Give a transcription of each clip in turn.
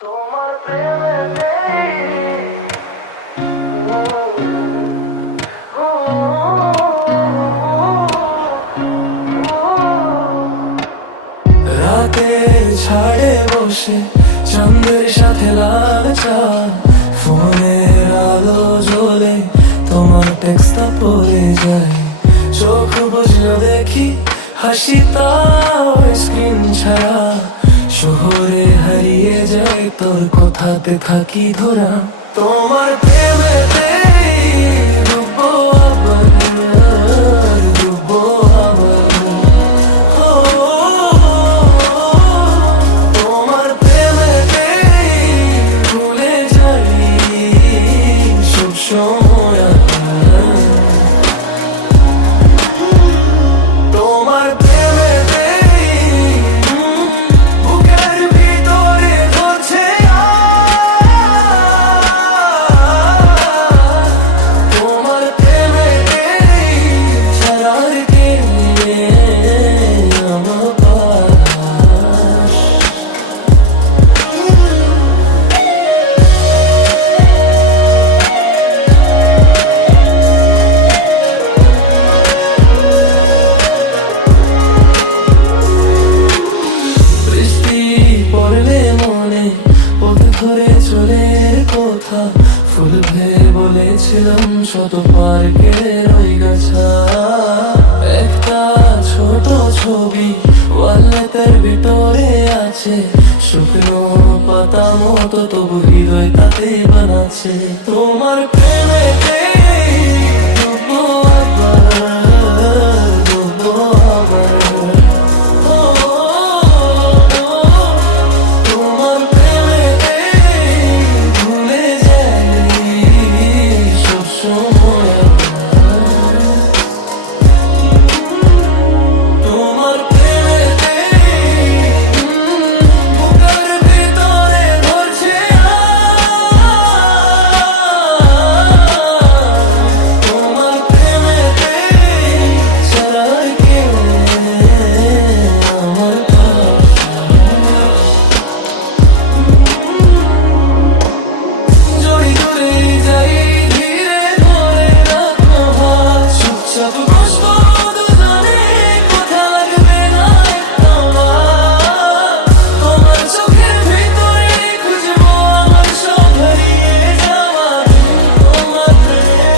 তোমার প্রেমেতেই রাতের ছাড়ে বসে চাঁদের সাথে লাল চাঁদ ফোনের আলো জ্বলে তোমার টেক্সটটা পড়ে যায় চোখ বুঝলো দেখি হাসি তার স্ক্রিন ছাড়া শহরে হারিয়ে যায় তোর কথাতে থাকি ধরা তোমার প্রেমেতে ডুববো আবার ডুববো আবার ও, তোমার প্রেমেতে ভুলে যাই সব সময় তোমার প্রেমেতে বুকের ভিতরে ধরছে তোমার প্রেমেতে ছাড়ার কে আমার পাশ বৃষ্টি পড়লে মনে পথ ধরে চলে কথা ফুল ভেবে বলেছিলাম শত পার্কের ওই গাছা একটা ছোট ছবি ওয়ালেটের ভিতরে আছে শুকনো পাতা মতো তবু হৃদয় তাতে বানাচ্ছে তোমার প্রেমেতে ডুববো আবার ডুববো আবার তোমার প্রেমেতে ভুলে যাই সব সময় তোমার প্রেমেতে বুকের ভিতরে ধরছে তোমার প্রেমেতে ছাড়া কেউ আমার জড়ি ধরে যাই ধীরে ধরে রাখো হাত চুপচাপ বসবো দুজনে কথা লাগবে না তোমার তোমার চোখের ভিতরে খুঁজবো আমার সব হারিয়ে যাওয়া তোমার প্রেমে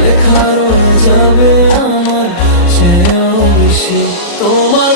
লেখা রয়ে যাবে আমার চেয়েও বেশি তোমার